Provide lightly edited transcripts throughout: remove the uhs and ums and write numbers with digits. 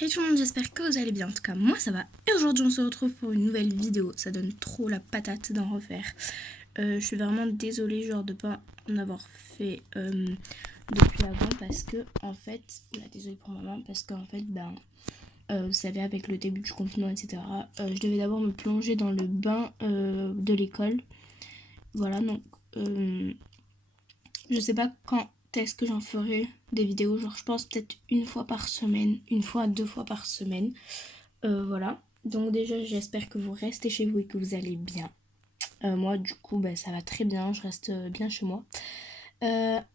Hey tout le monde, j'espère que vous allez bien. En tout cas, moi ça va. Et aujourd'hui, on se retrouve pour une nouvelle vidéo. Ça donne trop la patate d'en refaire. Je suis vraiment désolée, genre de pas en avoir fait depuis avant parce que en fait, désolée pour maman parce qu'en fait, vous savez, avec le début du confinement, etc. Je devais d'abord me plonger dans le bain de l'école. Voilà, donc je sais pas quand est-ce que j'en ferai des vidéos, genre je pense peut-être une fois par semaine, une fois, 2 fois par semaine. Voilà. Donc déjà j'espère que vous restez chez vous et que vous allez bien. Moi du coup ça va très bien, je reste bien chez moi.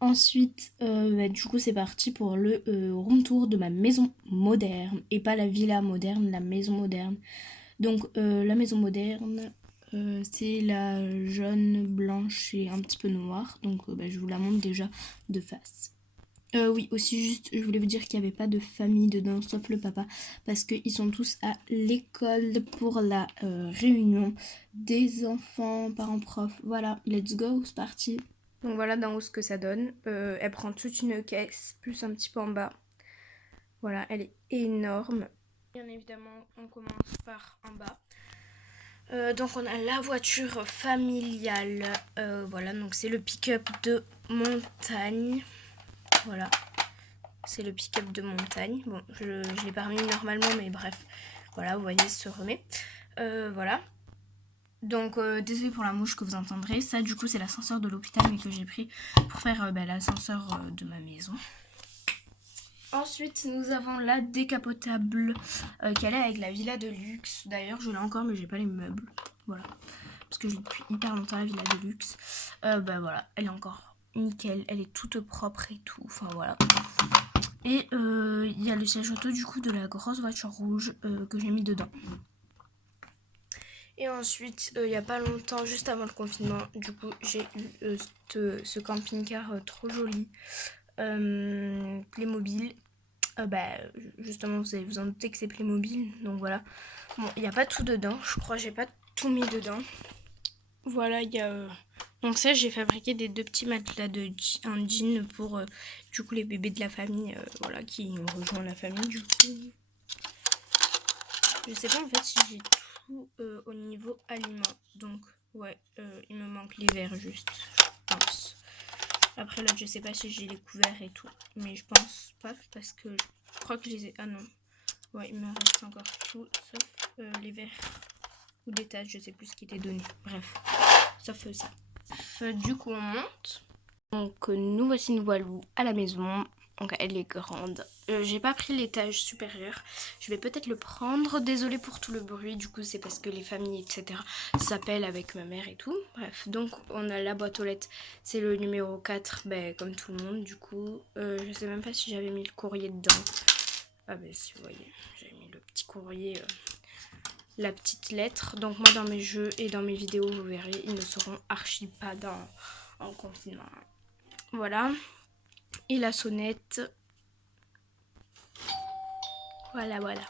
Ensuite du coup c'est parti pour le room tour de ma maison moderne. Et pas la villa moderne, la maison moderne. Donc la maison moderne c'est la jaune, blanche et un petit peu noire. Donc je vous la montre déjà de face. Oui, aussi juste, je voulais vous dire qu'il n'y avait pas de famille dedans, sauf le papa, parce qu'ils sont tous à l'école pour la réunion des enfants, parents, profs. Voilà, let's go, c'est parti. Donc voilà d'en haut ce que ça donne. Elle prend toute une caisse, plus un petit peu en bas. Voilà, elle est énorme. Bien évidemment, on commence par en bas. Donc on a la voiture familiale. Voilà, donc c'est le pick-up de montagne. Voilà. C'est le pick-up de montagne. Bon, je l'ai pas remis normalement, mais bref. Voilà, vous voyez, se remet. Voilà. Donc, désolé pour la mouche que vous entendrez. Ça, du coup, c'est l'ascenseur de l'hôpital, mais que j'ai pris pour faire l'ascenseur de ma maison. Ensuite, nous avons la décapotable qu'elle est avec la villa de luxe. D'ailleurs, je l'ai encore, mais j'ai pas les meubles. Voilà. Parce que j'ai depuis hyper longtemps la villa de luxe. Voilà, elle est encore nickel. Elle est toute propre et tout. Enfin, voilà. Et il y a le siège auto du coup de la grosse voiture rouge que j'ai mis dedans. Et ensuite, il n'y a pas longtemps, juste avant le confinement, du coup, j'ai eu ce camping-car trop joli. Playmobil. Justement, vous allez vous en douter que c'est Playmobil. Donc voilà. Bon, il n'y a pas tout dedans. Je crois que j'ai pas tout mis dedans. Voilà, il y a... Donc ça, j'ai fabriqué des 2 petits matelas un jean pour du coup les bébés de la famille, voilà, qui ont rejoint la famille du coup. Je sais pas en fait si j'ai tout au niveau aliments. Donc ouais, il me manque les verres juste, je pense. Après là, je sais pas si j'ai les couverts et tout, mais je pense pas parce que je crois que je les ai... Ah non, ouais, il me reste encore tout sauf les verres ou des tasses, je sais plus ce qui était donné. Bref, sauf ça. Du coup, on monte. Donc, nous voici, nous voilà à la maison. Donc, elle est grande. J'ai pas pris l'étage supérieur. Je vais peut-être le prendre. Désolée pour tout le bruit. Du coup, c'est parce que les familles, etc. s'appellent avec ma mère et tout. Bref, donc, on a la boîte aux lettres. C'est le numéro 4, comme tout le monde. Du coup, je sais même pas si j'avais mis le courrier dedans. Ah, si vous voyez, j'avais mis le petit courrier. La petite lettre. Donc moi dans mes jeux et dans mes vidéos vous verrez, ils ne seront archi pas en confinement. Voilà. Et la sonnette. Voilà.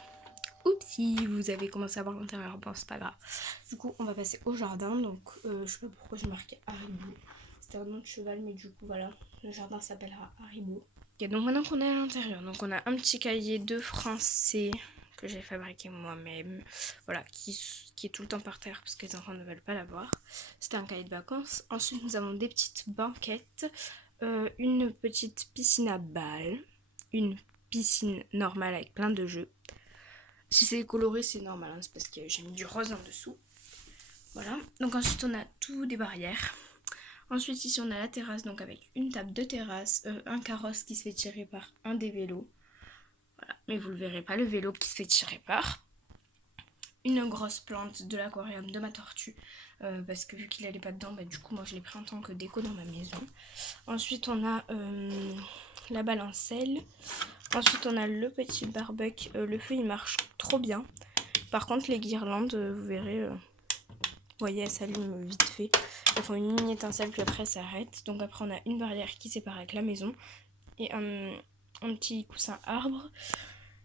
Oupsie, vous avez commencé à voir l'intérieur. Bon, c'est pas grave. Du coup, on va passer au jardin. Donc, je sais pas pourquoi j'ai marqué Haribo. C'était un nom de cheval, mais du coup, voilà. Le jardin s'appellera Haribo. Ok, donc maintenant qu'on est à l'intérieur, donc on a un petit cahier de français que j'ai fabriqué moi-même, voilà, qui est tout le temps par terre parce que les enfants ne veulent pas l'avoir. C'était un cahier de vacances. Ensuite, nous avons des petites banquettes, une petite piscine à balles, une piscine normale avec plein de jeux. Si c'est coloré, c'est normal, hein, c'est parce que j'ai mis du rose en dessous. Voilà. Donc ensuite, on a tout des barrières. Ensuite, ici, on a la terrasse, donc avec une table de terrasse, un carrosse qui se fait tirer par un des vélos. Voilà, mais vous ne le verrez pas, le vélo qui se fait tirer par. Une grosse plante de l'aquarium de ma tortue, parce que vu qu'il n'allait pas dedans, du coup, moi, je l'ai pris en tant que déco dans ma maison. Ensuite, on a la balancelle. Ensuite, on a le petit barbecue. Le feu, il marche trop bien. Par contre, les guirlandes, vous verrez... Vous voyez, elles s'allument vite fait. Elles font une mini étincelle, puis après, ça arrête. Donc après, on a une barrière qui sépare avec la maison. Et un petit coussin arbre.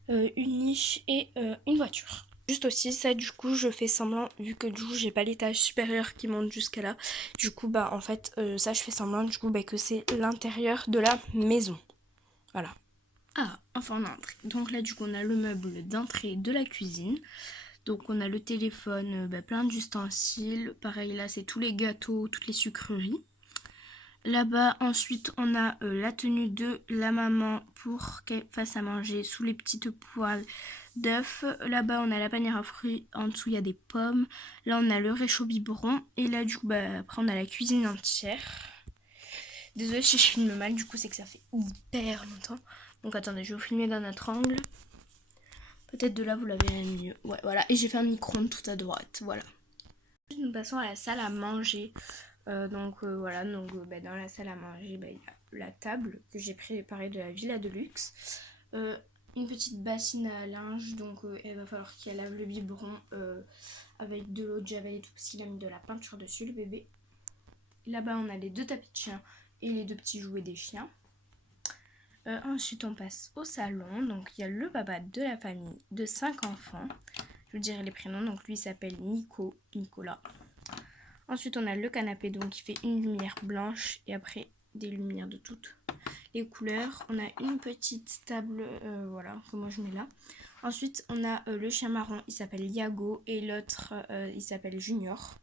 Une niche et une voiture. Juste aussi, ça, du coup, je fais semblant, vu que du coup, j'ai pas l'étage supérieur qui monte jusqu'à là. Du coup, en fait, ça, je fais semblant, du coup, que c'est l'intérieur de la maison. Voilà. Ah, enfin on a entré. Donc là du coup on a le meuble d'entrée de la cuisine. Donc on a le téléphone, plein d'ustensiles. Pareil là c'est tous les gâteaux, toutes les sucreries. Là-bas ensuite on a la tenue de la maman pour qu'elle fasse à manger sous les petites poêles d'œufs. Là-bas on a la panière à fruits, en dessous il y a des pommes. Là on a le réchaud biberon. Et là du coup après on a la cuisine entière. Désolée si je filme mal, du coup c'est que ça fait hyper longtemps. Donc attendez, je vais vous filmer d'un autre angle. Peut-être de là vous la verrez mieux. Ouais voilà, et j'ai fait un micro-ondes tout à droite, voilà. Nous passons à la salle à manger. Voilà, dans la salle à manger, il y a la table que j'ai préparée de la Villa de Luxe. Une petite bassine à linge, donc il va falloir qu'elle lave le biberon avec de l'eau de javel et tout, parce qu'il a mis de la peinture dessus, le bébé. Là-bas, on a les 2 tapis de chien et les 2 petits jouets des chiens. Ensuite, on passe au salon. Donc, il y a le papa de la famille de 5 enfants. Je vous dirai les prénoms. Donc, lui s'appelle Nicolas. Ensuite, on a le canapé, donc qui fait une lumière blanche et après des lumières de toutes les couleurs. On a une petite table, voilà, que moi je mets là. Ensuite, on a le chien marron, il s'appelle Yago, et l'autre, il s'appelle Junior.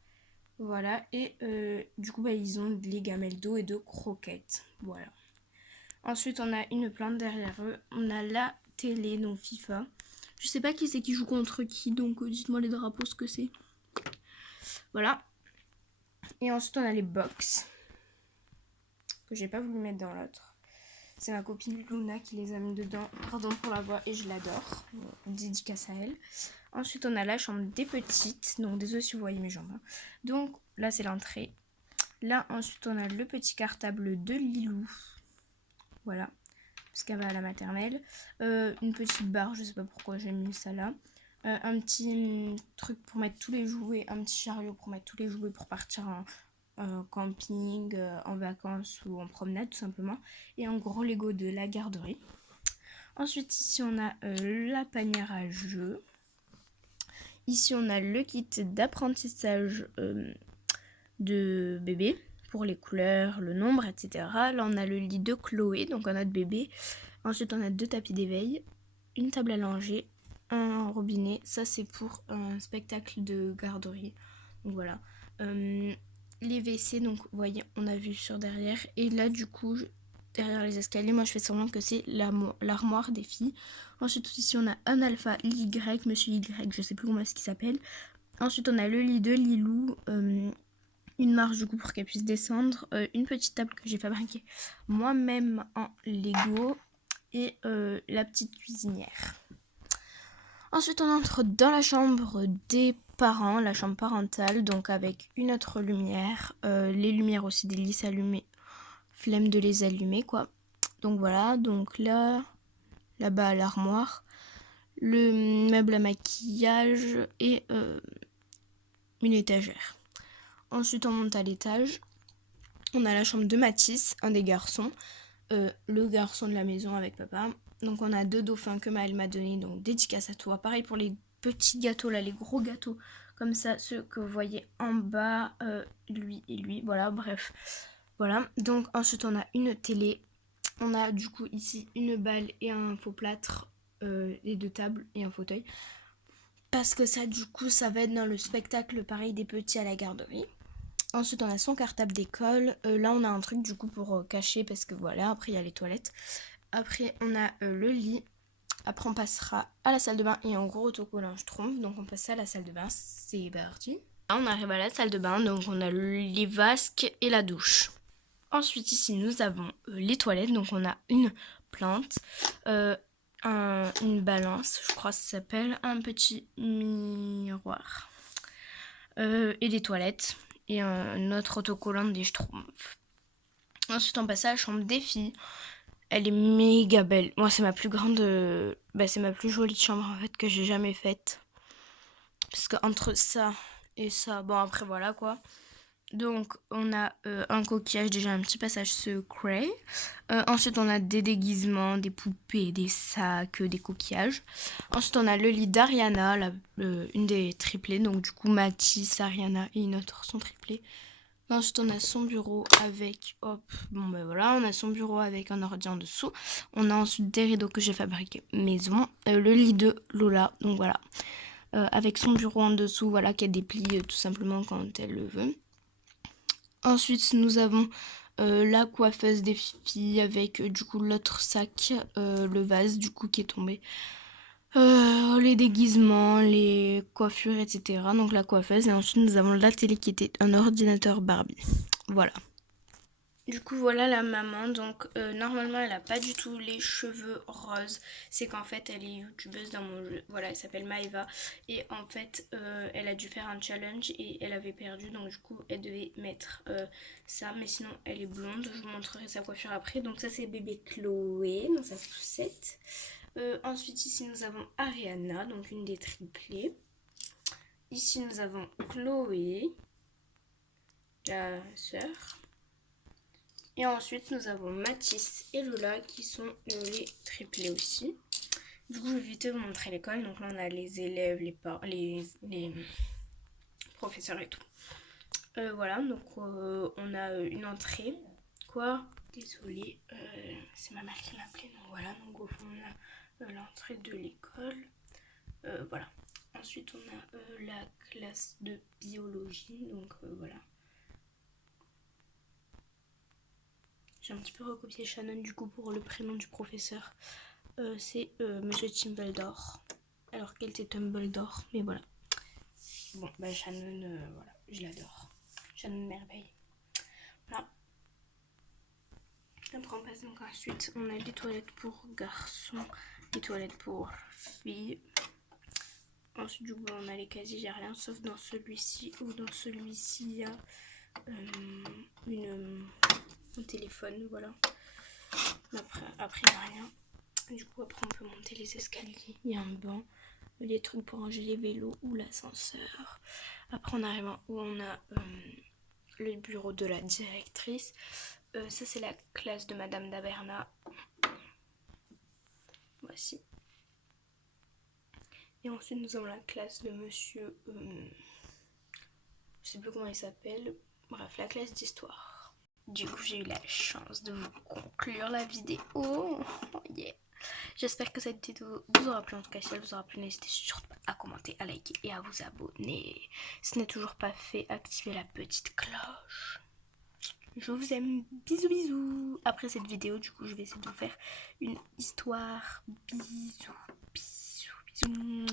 Voilà, et du coup, ils ont des gamelles d'eau et de croquettes. Voilà. Ensuite, on a une plante derrière eux. On a la télé, donc FIFA. Je sais pas qui c'est qui joue contre qui, donc dites-moi les drapeaux ce que c'est. Voilà. Et ensuite, on a les box que j'ai pas voulu mettre dans l'autre. C'est ma copine Luna qui les a mis dedans. Pardon pour la voix, et je l'adore. Dédicace à elle. Ensuite, on a la chambre des petites. Donc, désolé si vous voyez mes jambes. Donc, là, c'est l'entrée. Là, ensuite, on a le petit cartable de Lilou. Voilà. Parce qu'elle va à la maternelle. Une petite barre, je sais pas pourquoi j'ai mis ça là. Un petit truc pour mettre tous les jouets. Un petit chariot pour mettre tous les jouets pour partir en camping, en vacances ou en promenade tout simplement. Et un gros Lego de la garderie. Ensuite, ici, on a la panière à jeux. Ici, on a le kit d'apprentissage de bébé pour les couleurs, le nombre, etc. Là, on a le lit de Chloé, donc un autre bébé. Ensuite, on a 2 tapis d'éveil, une table à langer, un robinet. Ça, c'est pour un spectacle de garderie. Donc voilà. Les WC, donc vous voyez, on a vu sur derrière. Et là, du coup, derrière les escaliers, moi, je fais semblant que c'est l'armoire des filles. Ensuite, ici, on a un alpha Y, monsieur Y, je sais plus comment est-ce qu'il s'appelle. Ensuite, on a le lit de Lilou, une marche du coup pour qu'elle puisse descendre, une petite table que j'ai fabriquée moi-même en Lego et la petite cuisinière. Ensuite, on entre dans la chambre des parents, la chambre parentale, donc avec une autre lumière, les lumières aussi des lits s'allumer, flemme de les allumer quoi. Donc voilà, donc là-bas l'armoire, le meuble à maquillage et une étagère. Ensuite, on monte à l'étage. On a la chambre de Mathis, un des garçons, le garçon de la maison avec papa. Donc on a 2 dauphins que Maëlle m'a donné, donc dédicace à toi. Pareil pour les petits gâteaux là, les gros gâteaux comme ça, ceux que vous voyez en bas, lui et lui, voilà, bref. Voilà, donc ensuite on a une télé. On a du coup ici une balle et un faux plâtre, les 2 tables et un fauteuil. Parce que ça du coup ça va être dans le spectacle pareil des petits à la garderie. Ensuite, on a son cartable d'école. Là, on a un truc du coup pour cacher parce que voilà, après il y a les toilettes. Après, on a le lit. Après, on passera à la salle de bain et en gros autocollant je trompe. Donc, on passe à la salle de bain. C'est parti. Là, on arrive à la salle de bain. Donc, on a les vasques et la douche. Ensuite, ici, nous avons les toilettes. Donc, on a une plante, une balance, je crois que ça s'appelle, un petit miroir et des toilettes. Et un autre autocollant des Schtroumpfs. Ensuite, on passe à la chambre des filles. Elle est méga belle. Moi, c'est ma plus grande... c'est ma plus jolie chambre, en fait, que j'ai jamais faite. Parce que entre ça et ça... Bon, après, voilà, quoi. Donc, on a un coquillage, déjà un petit passage secret. Ensuite, on a des déguisements, des poupées, des sacs, des coquillages. Ensuite, on a le lit d'Ariana, une des triplées. Donc, du coup, Mathis, Ariana et une autre sont triplées. Ensuite, on a son bureau avec, hop, bon ben voilà, on a son bureau avec un ordi en dessous. On a ensuite des rideaux que j'ai fabriqués maison, le lit de Lola, donc voilà, avec son bureau en dessous, voilà, qu'elle déplie tout simplement quand elle le veut. Ensuite, nous avons la coiffeuse des filles avec du coup l'autre sac, le vase du coup qui est tombé. Les déguisements, les coiffures, etc. Donc la coiffeuse. Et ensuite nous avons la télé qui était un ordinateur Barbie. Voilà. Du coup voilà la maman. Donc normalement elle a pas du tout les cheveux roses. C'est qu'en fait elle est youtubeuse dans mon jeu. Voilà, elle s'appelle Maeva. Et en fait elle a dû faire un challenge et elle avait perdu. Donc du coup elle devait mettre ça. Mais sinon elle est blonde. Je vous montrerai sa coiffure après. Donc ça c'est bébé Chloé dans sa poussette. Ensuite ici nous avons Ariana, donc une des triplées. Ici nous avons Chloé, la sœur. Et ensuite nous avons Mathis et Lola qui sont les triplés aussi. Du coup je vais vite vous montrer l'école. Donc là on a les élèves, les professeurs et tout. Voilà, donc on a une entrée. Quoi? Désolée, c'est ma mère qui m'a appelé. Donc voilà, donc au fond on a l'entrée de l'école. Voilà. Ensuite, on a la classe de biologie. Donc voilà. J'ai un petit peu recopié Shannon du coup pour le prénom du professeur. C'est Monsieur Timbledore. Alors qu'elle était Dumbledore. Mais voilà. Bon, bah Shannon, voilà, je l'adore. Shannon Merveille. Voilà. Après on passe donc ensuite. On a les toilettes pour garçons, les toilettes pour filles. Ensuite, du coup, on a les casiers, j'ai rien, sauf dans celui-ci ou dans celui-ci, il y a un téléphone, voilà. Après, il n'y a rien. Du coup, après, on peut monter les escaliers. Il y a un banc, des trucs pour ranger les vélos ou l'ascenseur. Après, on arrive en haut, on a le bureau de la directrice. Ça, c'est la classe de Madame Daberna. Voici. Et ensuite, nous avons la classe de Monsieur... je sais plus comment il s'appelle. Bref, la classe d'histoire. Du coup, j'ai eu la chance de vous conclure la vidéo. Oh yeah. J'espère que cette vidéo vous aura plu. En tout cas, si elle vous aura plu, n'hésitez surtout pas à commenter, à liker et à vous abonner. Si ce n'est toujours pas fait, activez la petite cloche. Je vous aime. Bisous, bisous. Après cette vidéo, du coup, je vais essayer de vous faire une histoire. Bisous, bisous, bisous.